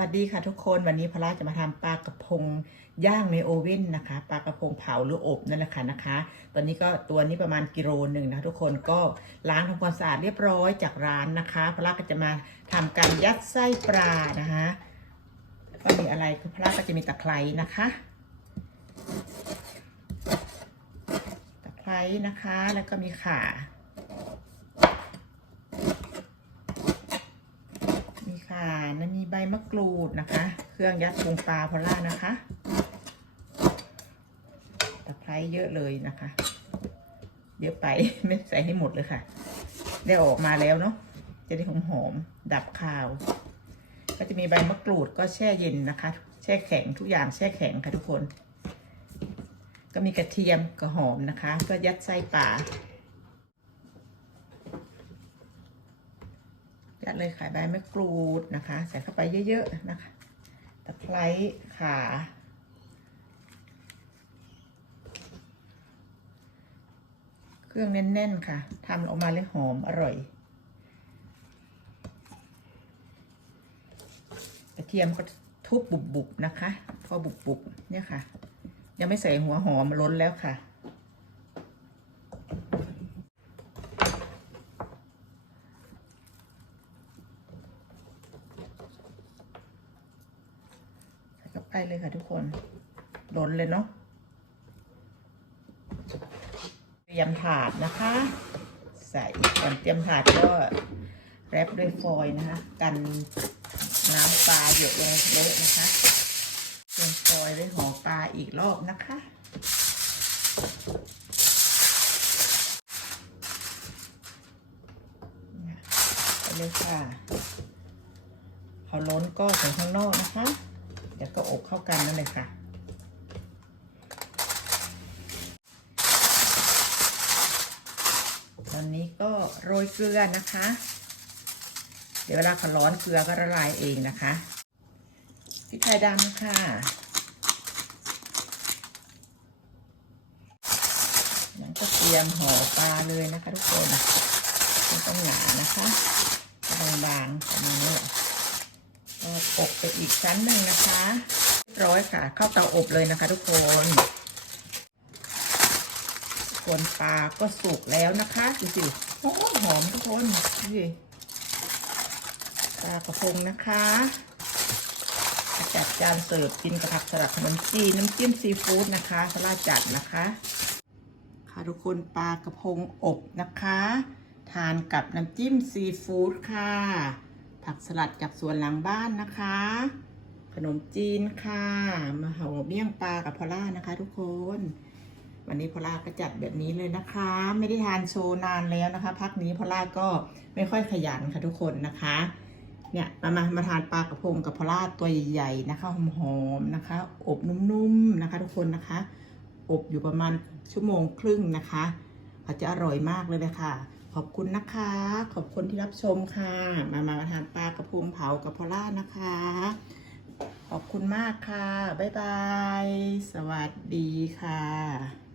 สวัสดีค่ะทุกคนวันนี้พระจะมาทำปลากระพงย่างในโอเว่นนะคะปลากระพงเผาหรืออบนั่นแหละค่ะนะคะ ตอนนี้ก็ตัวนี้ประมาณกิโลหนึ่งนะคะทุกคนก็ล้างทำความสะอาดเรียบร้อยจากร้านนะคะพระก็จะมาทำการยัดไส้ปลานะคะก็มีอะไรคือพระก็จะมีตะไคร้นะคะตะไคร้นะคะแล้วก็มีข่า มี ข่านะมีใบมะกรูดนะคะ เครื่องยัดปรุงปลาพอล่านะคะตะไคร้เยอะเลยนะคะ เยอะไปไม่ใส่ให้หมดเลยค่ะ ได้ออกมาแล้วเนาะจะได้หอมหอมดับคาว ก็จะมีใบมะกรูดก็แช่เย็นนะคะ แช่แข็งทุกอย่างแช่แข็งค่ะทุกคน ก็มีกระเทียมกระหอมนะคะ ก็ยัดไส้ปลาัดเลยขายใบมะกรูดนะคะ ใส่เข้าไปเยอะๆนะคะตะไคร้ขาเครื่องแน่นๆค่ะทำออกมาเลยหอมอร่อยกระเทียมก็ทุบบุบๆนะคะ พอบุบๆเนี่ยค่ะ ยังไม่ใส่หัวหอมล้นแล้วค่ะ ใส่เข้าไปเลยค่ะทุกคนล้นเลยเนาะเตรียมถาดนะคะ ใส่ก่อนเตรียมถาดก็แรปด้วยฟอยล์นะคะ กันน้ำปลาหยดลงเละนะคะเตรียมฟอยล์ไว้ห่อปลาอีกรอบนะคะไปเลยค่ะพอล้นก็ใส่ข้างนอกนะคะ เดี๋ยวก็อบเข้ากันนั่นเลยค่ะ ตอนนี้ก็โรยเกลือนะคะ เดี๋ยวเวลาเขาร้อนเกลือก็ละลายเองนะคะพริกไทยดำค่ะนั้นก็เตรียมห่อปลาเลยนะคะทุกคนไม่ต้องหนานะคะบางๆประมาณนี้แหละ ก็อบไปอีกชั้นหนึ่งนะคะเรียบร้อยค่ะ เข้าเตาอบเลยนะคะ ทุกคนส่วนปลาก็สุกแล้วนะคะดูสิหอมหอมทุกคนดูสิปลากระพงนะคะจัดจานเสิร์ฟกินกับผักสลัดขนมจีนน้ำจิ้มซีฟู้ดนะคะสลัดจัดนะคะ ค่ะทุกคนปลากระพงอบนะคะ ทานกับน้ำจิ้มซีฟู้ดค่ะ ผักสลัดจากสวนหลังบ้านนะคะ ขนมจีนค่ะ มาห่อเมี่ยงปลากับพอล่านะคะ ทุกคน วันนี้พอล่าก็จัดแบบนี้เลยนะคะ ไม่ได้ทานโชว์นานแล้วนะคะ พักนี้พอล่าก็ไม่ค่อยขยันค่ะทุกคนนะคะ เนี่ยมามามาทานปลากระพงกับพอล่าตัวใหญ่ๆนะคะหอมๆนะคะ อบนุ่มๆนะคะ ทุกคนนะคะ อบอยู่ประมาณชั่วโมงครึ่งนะคะเขาจะอร่อยมากเลยนะคะ อบคุณนะคะ ขอบคุณที่รับชมค่ะมามามาทานปลากระพงเผากับพอล่านะคะ ขอบคุณมากค่ะ บ๊ายบาย สวัสดีค่ะ